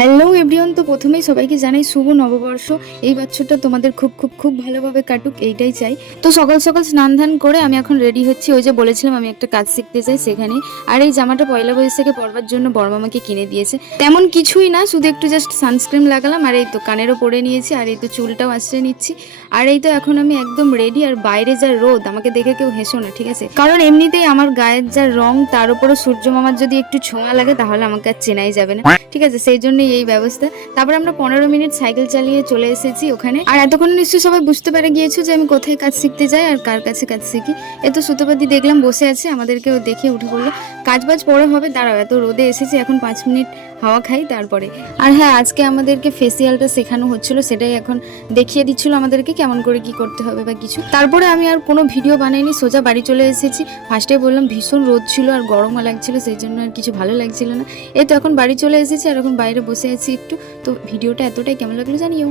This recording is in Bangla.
হ্যালো এভরিওয়ান, তো প্রথমেই সবাইকে জানাই শুভ নববর্ষ। এই বছরটা তোমাদের খুব খুব খুব ভালোভাবে কাটুক, এইটাই চাই। তো সকাল সকাল স্নান ধান করে আমি এখন রেডি হচ্ছি। ওই যে বলেছিলাম আমি একটা কাজ শিখতে চাই, সেখানে। আর এই জামাটা পয়লা বৈশাখে পরবার জন্য বড়মামাকে কিনে দিয়েছে। তেমন কিছুই না, শুধু একটু জাস্ট সানস্ক্রিন লাগালাম, আর এই তো কানেরও পরে নিয়েছি, আর এই তো চুলটাও আশ্রয় নিচ্ছি। আর এই তো এখন আমি একদম রেডি। আর বাইরে যা রোদ, আমাকে দেখে কেউ হেসো না, ঠিক আছে? কারণ এমনিতেই আমার গায়ের যা রং, তার উপরে সূর্য মামার যদি একটু ছোঁয়া লাগে তাহলে আমাকে আর চেনাই যাবে না, ঠিক আছে? সেই জন্যই এই ব্যবস্থা। তারপর আমরা 15 মিনিট সাইকেল চালিয়ে চলে এসেছি ওখানে। আর এতক্ষণ নিশ্চয়ই সবাই বুঝতে পেরে গিয়েছো যে আমি কোথায় কাজ শিখতে যাই আর কার কাছে কাজ শিখি। এত সুতোপাতি দেখলাম বসে আছে, আমাদেরকেও দেখে উঠে পড়লো। কাজ বাজ পরে হবে, দাঁড়াও, এত রোদে এসেছি, এখন 5 মিনিট হাওয়া খাই তারপরে। আর হ্যাঁ, আজকে আমাদেরকে ফেসিয়ালটা শেখানো হচ্ছিল, সেটাই এখন দেখিয়ে দিচ্ছিল আমাদেরকে কেমন করে কি করতে হবে বা কিছু। তারপরে আমি আর কোনো ভিডিও বানাইনি, সোজা বাড়ি চলে এসেছি। ফার্স্টে বললাম ভীষণ রোদ ছিল আর গরমও লাগছিল, সেই জন্য আর কিছু ভালো লাগছিল না। এই তো এখন বাড়ি চলে এসেছি আর এখন বাইরে বসে আছি একটু। তো ভিডিওটা এতটাই কেমন লাগলো জানিও।